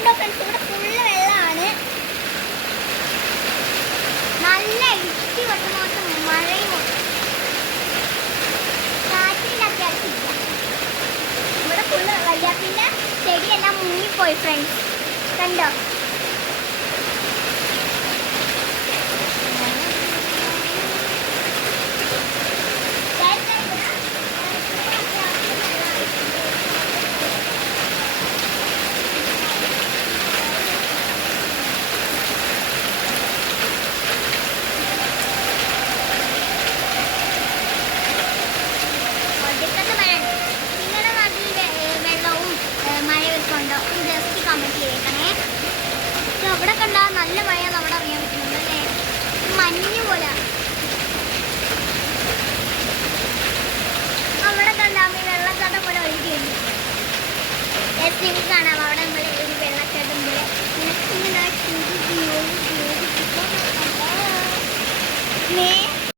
Friends ഇവിടെ full വെള്ളമാണ്. നല്ല ഇടി മാത്രം മഴയും കാറ്റിന്റെ അത്യാവശ്യമില്ല. ഇവിടെ ഫുള്ള് വയ്യാത്തിന്റെ ചെടിയെല്ലാം മുങ്ങിപ്പോയി ഫ്രണ്ട്സ് കണ്ടോ? കമന്റ് ചെയ്യണേ അവിടെ കണ്ട നല്ല മഴ നമ്മുടെ അറിയാൻ പറ്റുന്നുണ്ട് അല്ലേ? പോലെ അവിടെ കണ്ട അമ്മ പോലെ ഒഴുകിയുണ്ട് നിങ്ങൾക്ക് കാണാം. അവിടെ നമ്മൾ ഒരു വെള്ളച്ചാട്ടം പോലെ ഇങ്ങനെ